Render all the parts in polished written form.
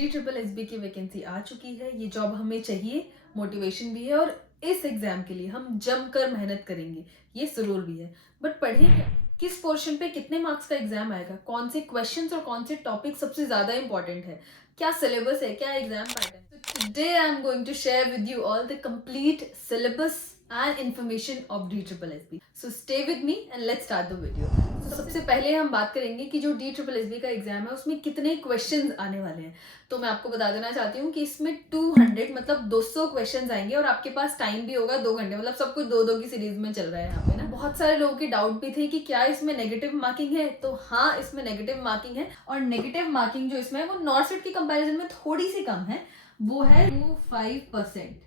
DSSB की vacancy आ चुकी है। ये जॉब हमें चाहिए, मोटिवेशन भी है और इस एग्जाम के लिए हम जमकर मेहनत करेंगे, ये जरूर भी है। बट पढ़े क्या? किस पोर्शन पे कितने मार्क्स का एग्जाम आएगा, कौन से क्वेश्चंस और कौन से टॉपिक सबसे ज्यादा इंपॉर्टेंट है, क्या सिलेबस है, क्या एग्जाम पैटर्न। तो today I am going to share with you all the complete syllabus and information of DSSB. So stay with me and let's start the video. तो सबसे पहले हम बात करेंगे कि जो DSSB का एग्जाम है उसमें कितने क्वेश्चंस आने वाले हैं। तो मैं आपको बता देना चाहती हूँ कि इसमें 200 मतलब 200 क्वेश्चंस आएंगे और आपके पास टाइम भी होगा 2 घंटे, मतलब सब कुछ 2-2 की सीरीज में चल रहा है यहाँ पे ना। बहुत सारे लोगों के डाउट भी थे कि क्या इसमें नेगेटिव मार्किंग है, तो हाँ इसमें नेगेटिव मार्किंग है। और नेगेटिव मार्किंग जो इसमें है वो नॉर्थ सेट के कंपेरिजन में थोड़ी सी कम है, वो है 25%।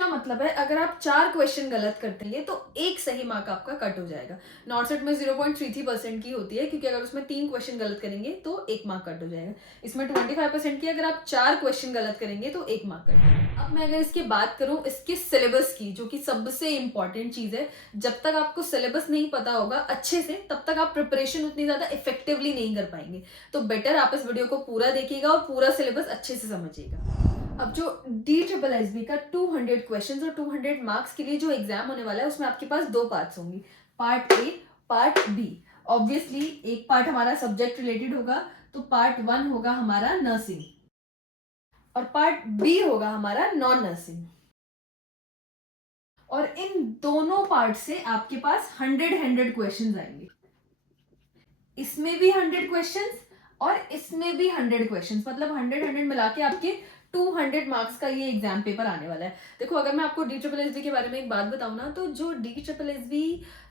का मतलब है अगर आप 4 क्वेश्चन गलत करते हैं तो एक सही मार्क आपका कट हो जाएगा। नॉर्थ सेट में 0.33% की होती है, क्योंकि अगर उसमें 3 क्वेश्चन गलत करेंगे तो 1 मार्क कट हो जाएगा। इसमें 25% की, अगर आप 4 क्वेश्चन गलत करेंगे तो 1 मार्क कट जाएगा। अब मैं अगर इसकी बात करूं इसके सिलेबस की, जो कि सबसे इंपॉर्टेंट चीज है, जब तक आपको सिलेबस नहीं पता होगा अच्छे से तब तक आप प्रिपरेशन उतनी ज्यादा इफेक्टिवली नहीं कर पाएंगे। तो बेटर आप इस वीडियो को पूरा देखिएगा और पूरा सिलेबस अच्छे से समझिएगा। अब जो DSSB का 200 क्वेश्चंस और 200 मार्क्स के लिए जो एग्जाम होने वाला है उसमें आपके पास 2 पार्ट्स होंगी, part A, part B. Obviously एक पार्ट हमारा सब्जेक्ट रिलेटेड होगा, तो पार्ट 1 होगा हमारा नर्सिंग और पार्ट बी होगा हमारा नॉन नर्सिंग। और इन दोनों पार्ट से आपके पास 100 क्वेश्चंस आएंगे। इसमें भी 100 क्वेश्चंस और इसमें भी 100 क्वेश्चंस, मतलब 100 मिला के आपके 200 मार्क्स का ये एग्जाम पेपर आने वाला है। देखो अगर मैं आपको DSSB के बारे में एक बात बताऊं ना, तो जो DSSB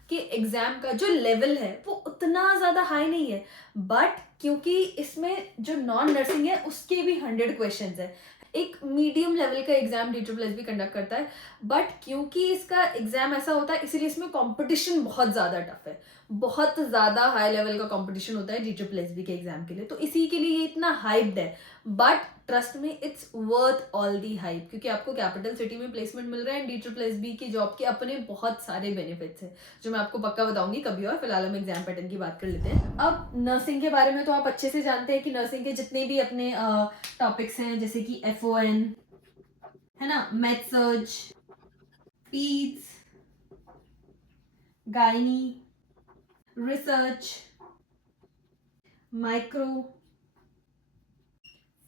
के एग्जाम का जो लेवल है वो उतना ज्यादा हाई नहीं है, बट क्योंकि इसमें जो नॉन नर्सिंग है उसके भी 100 क्वेश्चंस है, एक मीडियम लेवल का एग्जाम DSSB कंडक्ट करता है। बट क्योंकि इसका एग्जाम ऐसा होता है इसलिए इसमें कंपटीशन बहुत ज्यादा टफ है, बहुत ज्यादा हाई लेवल का कंपटीशन होता है DSSB के एग्जाम के लिए, तो इसी के लिए ये इतना हाइप्ड है। बट ट्रस्ट में it's worth all the hype, क्योंकि आपको कैपिटल सिटी में प्लेसमेंट मिल रहा है। DSSB की जॉब के अपने बहुत सारे बेनिफिट्स हैं जो मैं आपको पक्का बताऊंगी कभी और। फिलहाल हम एग्जाम पैटर्न की बात कर लेते हैं। अब नर्सिंग के बारे में तो आप अच्छे से जानते हैं कि नर्सिंग के जितने भी अपने टॉपिक्स हैं, जैसे कि FON है ना, made-surge, पीड्स, gynae, research, micro,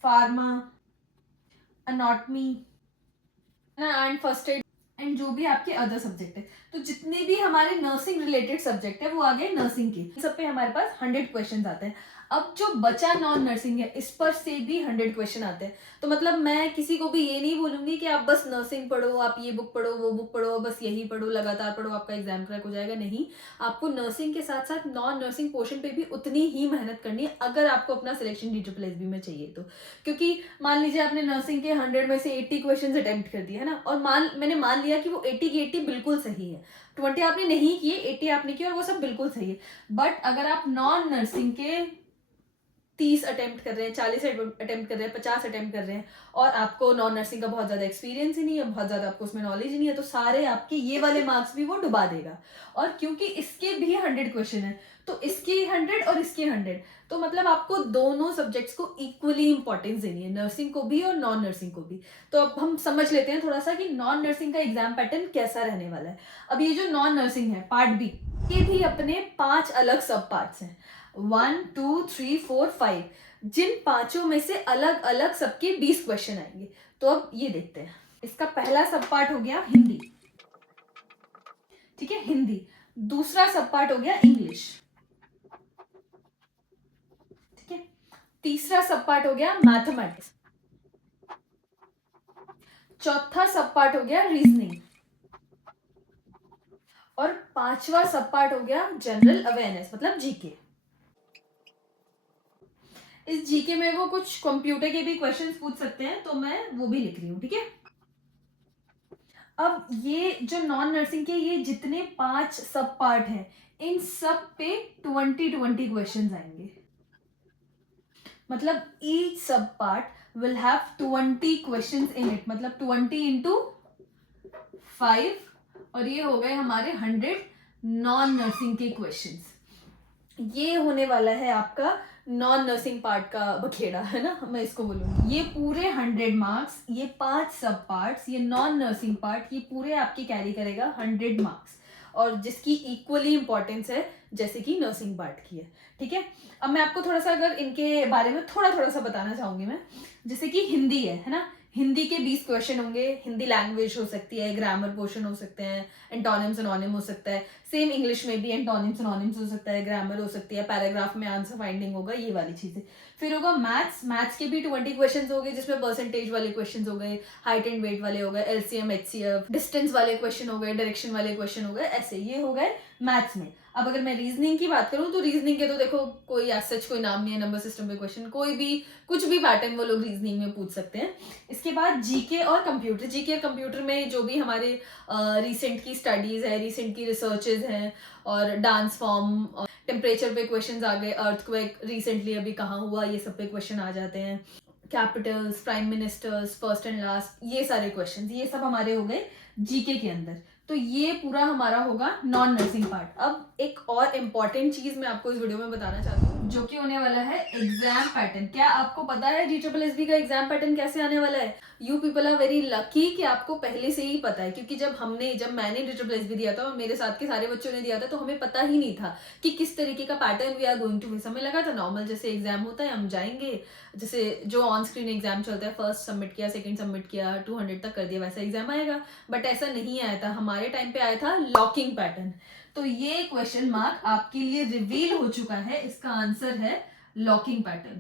pharma, anatomy and first aid, and जो भी आपके अदर सब्जेक्ट है, तो जितने भी हमारे नर्सिंग रिलेटेड सब्जेक्ट है वो आ गए नर्सिंग के। सब पे हमारे पास 100 क्वेश्चंस आते हैं। अब जो बचा नॉन नर्सिंग है इस पर से भी 100 क्वेश्चन आते हैं। तो मतलब मैं किसी को भी ये नहीं बोलूंगी कि आप बस नर्सिंग पढ़ो, आप ये बुक पढ़ो, वो बुक पढ़ो, बस यही पढ़ो, लगातार पढ़ो, आपका एग्जाम क्रैक हो जाएगा। नहीं, आपको नर्सिंग के साथ साथ नॉन नर्सिंग पोर्शन पे भी उतनी ही मेहनत करनी है अगर आपको अपना सिलेक्शन DSSB में चाहिए तो। क्योंकि मान लीजिए आपने नर्सिंग के 100 में से 80 क्वेश्चन अटेम्प्ट कर दिए है ना, और मैंने मान लिया कि वो 80 की 80 बिल्कुल सही है, 20 आपने नहीं किए, 80 आपने किए और वो सब बिल्कुल सही है। बट अगर आप नॉन नर्सिंग के 30 अटेम्प्ट कर रहे हैं, 40 अटेम्प्ट कर रहे हैं, 50 अटेम्प्ट कर रहे हैं और आपको नॉन नर्सिंग का बहुत ज्यादा एक्सपीरियंस ही नहीं है, बहुत ज्यादा आपको उसमें नॉलेज ही नहीं है, तो सारे आपके ये वाले मार्क्स भी वो डुबा देगा। और क्योंकि इसके भी 100 क्वेश्चन है तो इसके 100 और इसके 100, तो मतलब आपको दोनों सब्जेक्ट्स को इक्वली इंपॉर्टेंस देनी है, नर्सिंग को भी और नॉन नर्सिंग को भी। तो अब हम समझ लेते हैं थोड़ा सा कि नॉन नर्सिंग का एग्जाम पैटर्न कैसा रहने वाला है। अब ये जो नॉन नर्सिंग है पार्ट बी, के भी अपने 5 अलग सब पार्ट्स हैं, 1 2 3 4 5, जिन पांचों में से अलग अलग सबके 20 क्वेश्चन आएंगे। तो अब ये देखते हैं। इसका पहला सब पार्ट हो गया हिंदी, ठीक है, हिंदी। दूसरा सब पार्ट हो गया इंग्लिश, ठीक है। तीसरा सब पार्ट हो गया मैथमेटिक्स। चौथा सब पार्ट हो गया रीजनिंग और पांचवा सब पार्ट हो गया जनरल अवेयरनेस, मतलब जीके। इस जीके में वो कुछ कंप्यूटर के भी क्वेश्चंस पूछ सकते हैं, तो मैं वो भी लिख रही हूं, ठीक है। अब ये जो नॉन नर्सिंग के ये जितने 5 सब पार्ट हैं, इन सब पे 20 क्वेश्चंस आएंगे। मतलब ईच सब part will have 20 questions in it, मतलब 20 इंटू 5, और ये हो गए हमारे 100 नॉन नर्सिंग के क्वेश्चंस। ये होने वाला है आपका नॉन नर्सिंग पार्ट का बखेड़ा, है ना, मैं इसको बोलूँगी। ये पूरे 100 मार्क्स, ये 5 सब पार्ट्स, ये नॉन नर्सिंग पार्ट, ये पूरे आपकी कैरी करेगा 100 मार्क्स, और जिसकी इक्वली इंपॉर्टेंस है जैसे कि नर्सिंग पार्ट की है। ठीक है, अब मैं आपको थोड़ा सा अगर इनके बारे में थोड़ा सा बताना चाहूंगी मैं। जैसे कि हिंदी है ना, हिंदी के 20 क्वेश्चन होंगे। हिंदी लैंग्वेज हो सकती है, ग्रामर पोर्शन हो सकते हैं, एंटोनिम सिनोनिम हो सकता है। सेम इंग्लिश में भी एंटोनिम सिनोनिम्स हो सकता है, ग्रामर हो सकती है, पैराग्राफ में आंसर फाइंडिंग होगा, ये वाली चीजें। फिर होगा मैथ्स, मैथ्स के भी 20 क्वेश्चन हो गए, जिसमें परसेंटेज वाले क्वेश्चन हो गए, हाइट एंड वेट वाले हो गए, एलसीएम एचसीएफ, डिस्टेंस वाले क्वेश्चन हो गए, डायरेक्शन वाले क्वेश्चन हो गए, ऐसे ये हो गए मैथ्स में। अब अगर मैं रीजनिंग की बात करूं तो रीजनिंग के तो देखो कोई एज सच कोई नाम नहीं है, नंबर सिस्टम पे क्वेश्चन कोई भी कुछ भी पैटर्न वो लोग रीजनिंग में पूछ सकते हैं। इसके बाद जीके और कंप्यूटर, जीके और कंप्यूटर में जो भी हमारे रिसेंट की स्टडीज है, रिसेंट की रिसर्चेज हैं, और डांस फॉर्म, टेम्परेचर पे क्वेश्चन आ गए, अर्थक्वेक रिसेंटली अभी कहाँ हुआ, ये सब पे क्वेश्चन आ जाते हैं, Capitals, prime ministers, first and last, ये सारे क्वेश्चन, ये सब हमारे हो गए जीके के अंदर। तो ये पूरा हमारा होगा नॉन नर्सिंग पार्ट। अब एक और इम्पॉर्टेंट चीज मैं आपको इस वीडियो में बताना चाहती हूँ, जो कि होने वाला है एग्जाम पैटर्न। क्या आपको पता है DSSB का एग्जाम पैटर्न कैसे आने वाला है? You people are very lucky कि आपको पहले से ही पता है, क्योंकि जब मैंने DSSB दिया था और मेरे साथ के सारे बच्चों ने दिया था, तो हमें पता ही नहीं था कि किस तरीके का pattern we are going to face. हमें लगा था नॉर्मल जैसे एग्जाम होता है हम जाएंगे, जैसे जो ऑन स्क्रीन एग्जाम चलता है, फर्स्ट सबमिट किया, सेकंड सबमिट किया, 200 तक कर दिया, वैसा एग्जाम आएगा। बट ऐसा नहीं आया था, हमारे टाइम पे आया था लॉकिंग पैटर्न। तो ये क्वेश्चन मार्क आपके लिए रिवील हो चुका है, इसका आंसर है लॉकिंग पैटर्न।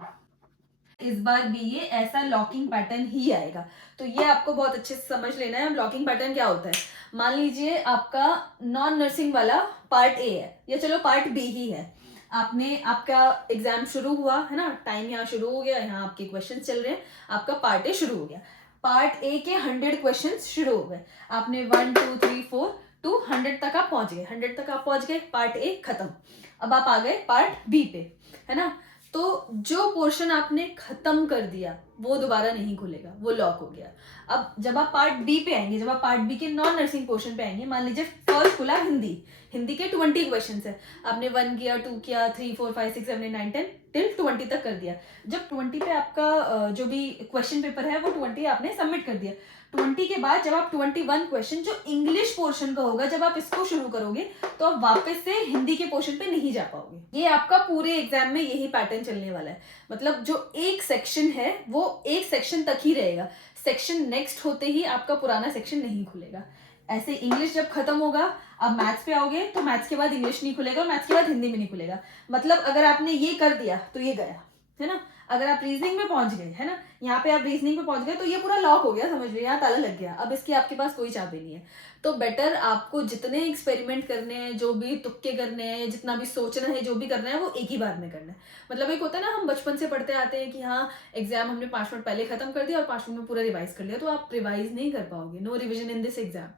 इस बार भी ये ऐसा लॉकिंग पैटर्न ही आएगा, तो ये आपको बहुत अच्छे से समझ लेना है। अब लॉकिंग पैटर्न क्या होता है, मान लीजिए आपका नॉन नर्सिंग वाला पार्ट ए है, या चलो पार्ट बी ही है। आपका एग्जाम शुरू हुआ है ना, टाइम यहाँ शुरू हो गया, यहाँ आपके क्वेश्चन चल रहे हैं, आपका पार्ट ए शुरू हो गया। पार्ट ए के 100 क्वेश्चन शुरू हो गए, आपने 1 2 3 4 टू 100 तक आप पहुंच गए, 100 तक आप पहुंच गए, पार्ट ए खत्म। अब आप आ गए पार्ट बी पे, है ना। तो जो पोर्शन आपने खत्म कर दिया वो दोबारा नहीं खुलेगा, वो लॉक हो गया। अब जब आप पार्ट बी पे आएंगे, जब आप पार्ट बी के नॉन नर्सिंग पोर्शन पे आएंगे, मान लीजिए फर्स्ट खुला हिंदी, हिंदी के 20 क्वेश्चन है, आपने 1 किया, 2 किया, 3 4 5 6 7 8 9 10 टिल 20 तक कर दिया। जब 20 पे आपका जो भी क्वेश्चन पेपर है वो 20 आपने सबमिट कर दिया। 20 के बाद जब आप 21 क्वेश्चन जो इंग्लिश पोर्शन का होगा, जब आप इसको शुरू करोगे तो आप वापस से हिंदी के पोर्शन पे नहीं जा पाओगे। ये आपका पूरे एग्जाम में यही पैटर्न चलने वाला है। मतलब जो एक सेक्शन है वो एक सेक्शन तक ही रहेगा, सेक्शन नेक्स्ट होते ही आपका पुराना सेक्शन नहीं खुलेगा। ऐसे इंग्लिश जब खत्म होगा, आप मैथ्स पे आओगे तो मैथ्स के बाद इंग्लिश नहीं खुलेगा, मैथ्स के बाद हिंदी में नहीं खुलेगा। मतलब अगर आपने ये कर दिया तो ये गया, है ना। अगर आप रीजनिंग में पहुंच गए, है ना, यहाँ पे आप रीजनिंग में पहुंच गए तो ये पूरा लॉक हो गया, समझ लीजिए यहाँ ताला लग गया, अब इसकी आपके पास कोई चाबी नहीं है। तो बेटर आपको जितने एक्सपेरिमेंट करने हैं, जो भी तुक्के करने हैं, जितना भी सोचना है, जो भी करना है, वो एक ही बार में करना है। मतलब एक होता है ना, हम बचपन से पढ़ते आते हैं कि हाँ एग्जाम हमने 5 मिनट पहले खत्म कर दिया और 5 मिनट में पूरा रिवाइज कर लिया, तो आप रिवाइज नहीं कर पाओगे, no revision in this exam.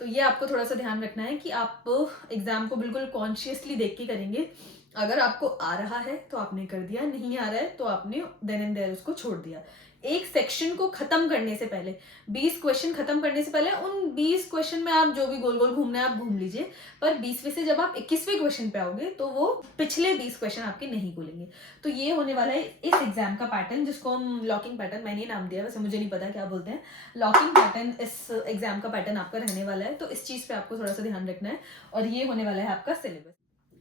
तो ये आपको थोड़ा सा ध्यान रखना है कि आप एग्जाम को बिल्कुल कॉन्शियसली देख के करेंगे। अगर आपको आ रहा है तो आपने कर दिया, नहीं आ रहा है तो आपने देन एंड देयर उसको छोड़ दिया। एक सेक्शन को खत्म करने से पहले, 20 क्वेश्चन खत्म करने से पहले, उन 20 क्वेश्चन में आप जो भी गोल गोल घूमना है आप घूम लीजिए, पर 20वें से जब आप 21वें क्वेश्चन पे आओगे तो वो पिछले 20 क्वेश्चन आपके नहीं खुलेंगे। तो ये होने वाला है इस एग्जाम का पैटर्न, जिसको हम लॉकिंग पैटर्न, मैंने नाम दिया, वैसे मुझे नहीं पता क्या बोलते हैं। लॉकिंग पैटर्न इस एग्जाम का पैटर्न आपका रहने वाला है, तो इस चीज पे आपको थोड़ा सा ध्यान रखना है। और ये होने वाला है आपका सिलेबस।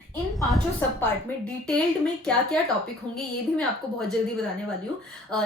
इन 5 सब पार्ट में डिटेल्ड में क्या क्या टॉपिक होंगे ये भी मैं आपको बहुत जल्दी बताने वाली हूँ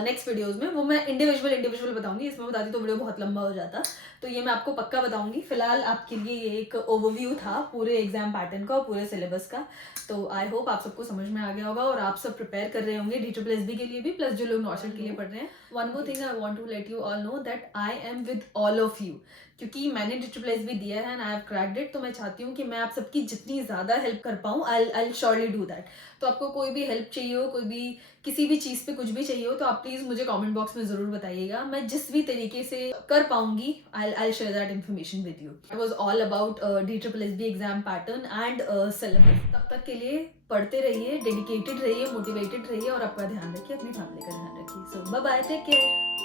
नेक्स्ट वीडियोस में। वो मैं इंडिविजुअल बताऊंगी, इसमें बताती तो वीडियो बहुत लंबा हो जाता, तो ये मैं आपको पक्का बताऊंगी। फिलहाल आपके लिए ये एक ओवरव्यू था पूरे एग्जाम पैटर्न का और पूरे सिलेबस का। तो आई होप आप सबको समझ में आ गया होगा और आप सब प्रिपेयर कर रहे होंगे DSSB के लिए भी, प्लस जो लोग नॉर्शल के लिए पढ़ रहे हैं। One more thing I want to let you all know that I am with all of you, क्योंकि मैंने DSSB दिया है and I have cracked it, तो मैं चाहती हूँ कि मैं आप सबकी जितनी ज़्यादा हेल्प कर पाऊँ, आई श्योरली डू दैट। तो आपको कोई भी हेल्प चाहिए हो, कोई भी किसी भी चीज़ पे कुछ भी चाहिए हो, तो आप प्लीज़ मुझे कमेंट बॉक्स में ज़रूर बताइएगा। मैं जिस भी तरीके से कर पाऊंगी I share that information with you. It was all about DSSB exam pattern and syllabus. तब तक के लिए पढ़ते रहिए, डेडिकेटेड रहिए, मोटिवेटेड रहिए और अपना ध्यान रखिए, अपनी फैमिली का ध्यान रखिए। सो बाय बाय, टेक केयर।